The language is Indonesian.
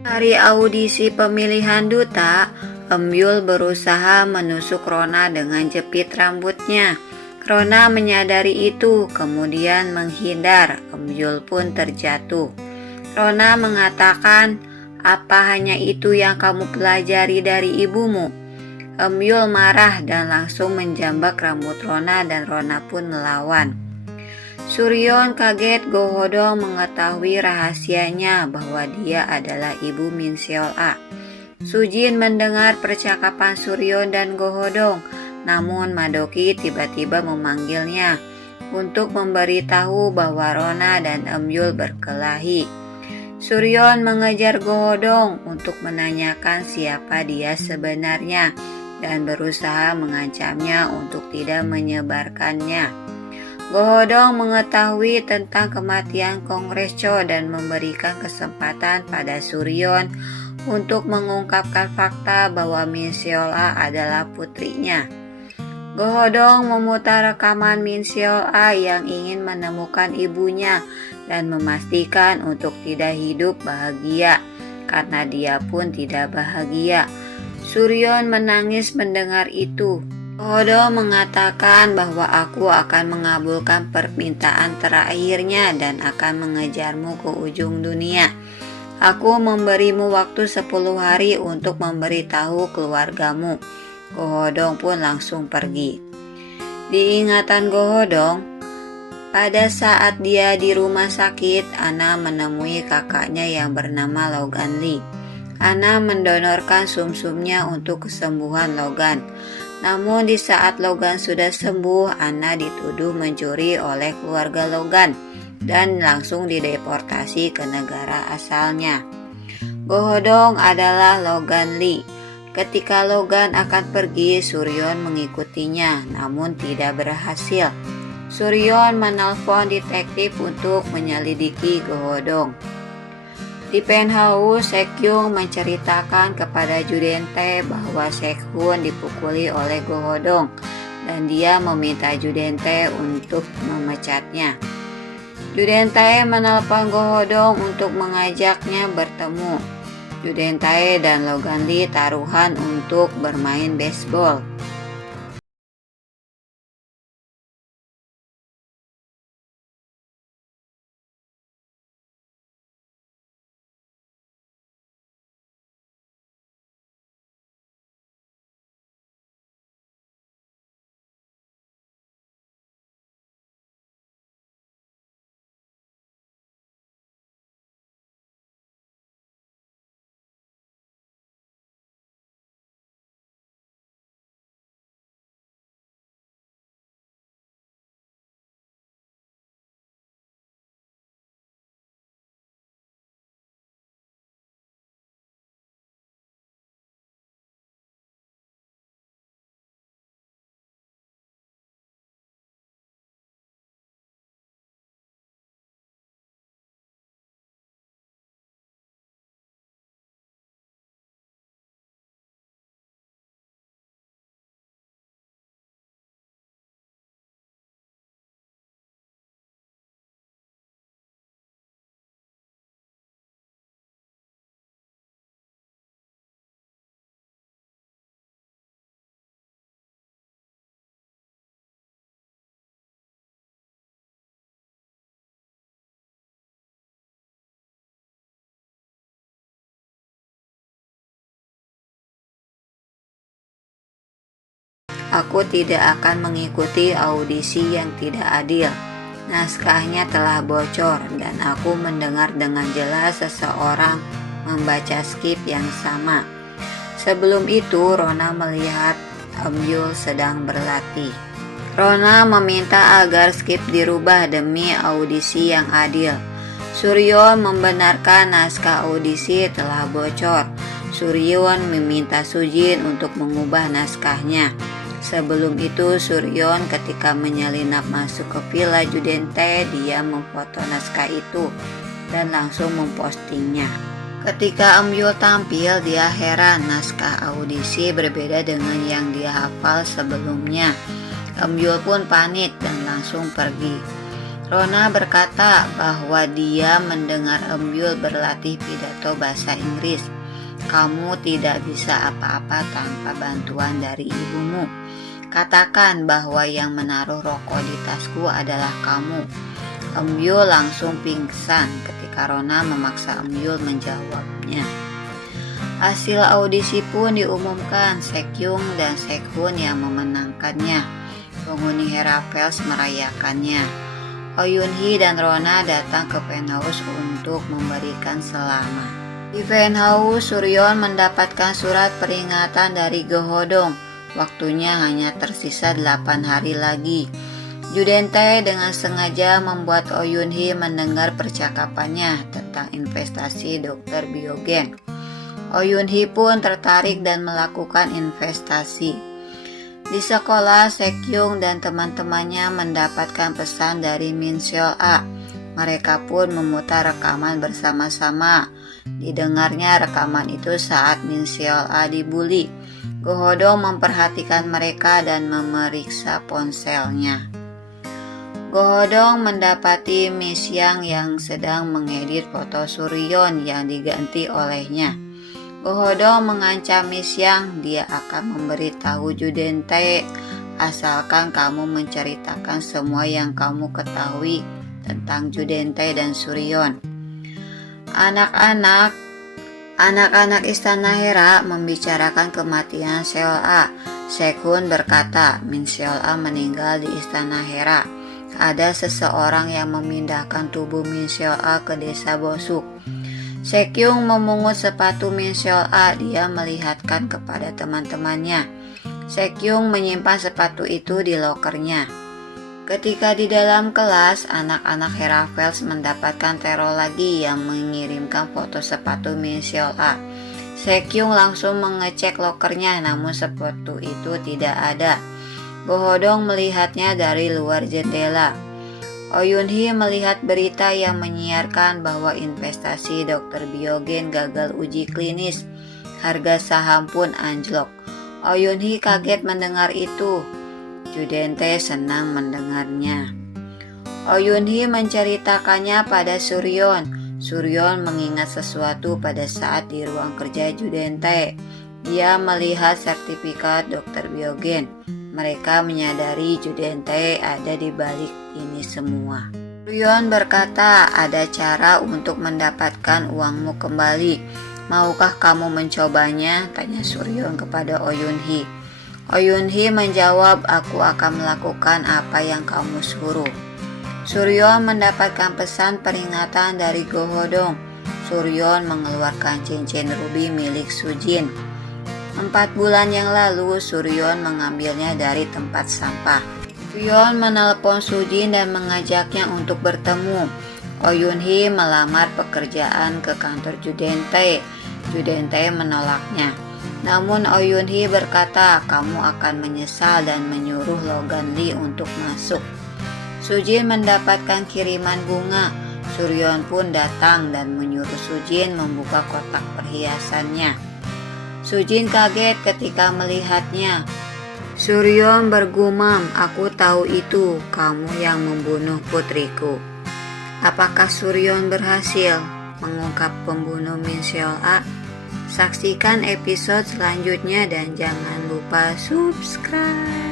Hari audisi pemilihan duta, Yul berusaha menusuk Rona dengan jepit rambutnya. Rona menyadari itu, kemudian menghindar. Yul pun terjatuh. Rona mengatakan, "Apa hanya itu yang kamu pelajari dari ibumu?" Yul marah dan langsung menjambak rambut Rona dan Rona pun melawan. Suryon kaget Gohodong mengetahui rahasianya bahwa dia adalah ibu Min Seol-a. Sujin mendengar percakapan Suryon dan Gohodong, namun Madoki tiba-tiba memanggilnya untuk memberitahu bahwa Rona dan Yul berkelahi. Suryon mengejar Gohodong untuk menanyakan siapa dia sebenarnya dan berusaha mengancamnya untuk tidak menyebarkannya. Gohodong mengetahui tentang kematian Kongres Cho dan memberikan kesempatan pada Suryon untuk mengungkapkan fakta bahwa Min Seol-a adalah putrinya. Gohodong memutar rekaman Min Seol-a yang ingin menemukan ibunya dan memastikan untuk tidak hidup bahagia karena dia pun tidak bahagia. Suryon menangis mendengar itu. Gohodong mengatakan bahwa aku akan mengabulkan permintaan terakhirnya dan akan mengejarmu ke ujung dunia. Aku memberimu waktu 10 hari untuk memberitahu keluargamu. Gohodong pun langsung pergi. Di ingatan Gohodong, pada saat dia di rumah sakit, Ana menemui kakaknya yang bernama Logan Lee. Ana mendonorkan sumsumnya untuk kesembuhan Logan. Namun di saat Logan sudah sembuh, Ana dituduh mencuri oleh keluarga Logan dan langsung dideportasi ke negara asalnya. Gohodong adalah Logan Lee. Ketika Logan akan pergi, Suryon mengikutinya, namun tidak berhasil. Suryon menelpon detektif untuk menyelidiki Gohodong. Di penthouse, Sekyung menceritakan kepada Judente bahwa Sekhun dipukuli oleh Gohodong dan dia meminta Judente untuk memecatnya. Judente menelpon Gohodong untuk mengajaknya bertemu. Judente dan Logan Lee taruhan untuk bermain baseball. Aku tidak akan mengikuti audisi yang tidak adil. Naskahnya telah bocor dan aku mendengar dengan jelas seseorang membaca skrip yang sama. Sebelum itu, Rona melihat Yul sedang berlatih. Rona meminta agar skrip dirubah demi audisi yang adil. Suryon membenarkan naskah audisi telah bocor. Suryon meminta Sujin untuk mengubah naskahnya. Sebelum itu, Suryon ketika menyelinap masuk ke villa Judente, dia memfoto naskah itu dan langsung mempostingnya. Ketika Yul tampil, dia heran naskah audisi berbeda dengan yang dia hafal sebelumnya. Yul pun panik dan langsung pergi. Rona berkata bahwa dia mendengar Embyul berlatih pidato bahasa Inggris. Kamu tidak bisa apa-apa tanpa bantuan dari ibumu. Katakan bahwa yang menaruh rokok di tasku adalah kamu. Embyul langsung pingsan ketika Rona memaksa Embyul menjawabnya. Hasil audisi pun diumumkan. Sekyung dan Sekhun yang memenangkannya. Penghuni Herafels merayakannya. Oh Yun-hee dan Rona datang ke penthouse untuk memberikan selamat. Di penthouse, Suryeon mendapatkan surat peringatan dari Go-hodong. Waktunya hanya tersisa 8 hari lagi. Judente dengan sengaja membuat Oh Yun-hee mendengar percakapannya tentang investasi Dr. Byogen. Oh Yun-hee pun tertarik dan melakukan investasi. Di sekolah, Sekyung dan teman-temannya mendapatkan pesan dari Min Seol-a. Mereka pun memutar rekaman bersama-sama. Didengarnya rekaman itu saat Min Seol-a dibully. Go-hodong memperhatikan mereka dan memeriksa ponselnya. Go-hodong mendapati Miss yang sedang mengedit foto Suryeon yang diganti olehnya. Go-hodong mengancam Miss Yang, dia akan memberitahu Judente asalkan kamu menceritakan semua yang kamu ketahui tentang Judente dan Suryeon. Anak-anak Istana Hera membicarakan kematian Seol-a. Sekhun berkata, Min Seol-a meninggal di Istana Hera. Ada seseorang yang memindahkan tubuh Min Seol-a ke desa Bosuk. Sekyung memungut sepatu Min Seol-a. Dia melihatkan kepada teman-temannya. Sekyung menyimpan sepatu itu di lokernya. Ketika di dalam kelas, anak-anak Herafels mendapatkan teror lagi yang mengirimkan foto sepatu Min Seol-a. Sekyung langsung mengecek lokernya, namun sepatu itu tidak ada. Go-hodong melihatnya dari luar jendela. Oh Yun-hee melihat berita yang menyiarkan bahwa investasi Dr. Byogen gagal uji klinis. Harga saham pun anjlok. Oh Yun-hee kaget mendengar itu. Judente senang mendengarnya. Oh Yun-hee menceritakannya pada Suryeon. Suryeon mengingat sesuatu pada saat di ruang kerja Judente. Dia melihat sertifikat Dr. Byogen. Mereka menyadari Judente ada di balik ini semua. Suryeon berkata, ada cara untuk mendapatkan uangmu kembali. Maukah kamu mencobanya? Tanya Suryeon kepada Oh Yun-hee. Oh Yun-hee menjawab, aku akan melakukan apa yang kamu suruh. Suryeon mendapatkan pesan peringatan dari Go-hodong. Suryeon mengeluarkan cincin ruby milik Sujin. 4 bulan yang lalu, Suryeon mengambilnya dari tempat sampah. Suryeon menelpon Sujin dan mengajaknya untuk bertemu. Oh Yun-hee melamar pekerjaan ke kantor Judente. Judente menolaknya. Namun Oh Yun-hee berkata, kamu akan menyesal dan menyuruh Logan Lee untuk masuk. Sujin mendapatkan kiriman bunga. Suryeon pun datang dan menyuruh Sujin membuka kotak perhiasannya. Sujin kaget ketika melihatnya. Suryeon bergumam, aku tahu itu, kamu yang membunuh putriku. Apakah Suryeon berhasil mengungkap pembunuh Min Seol-a? Saksikan episode selanjutnya dan jangan lupa subscribe.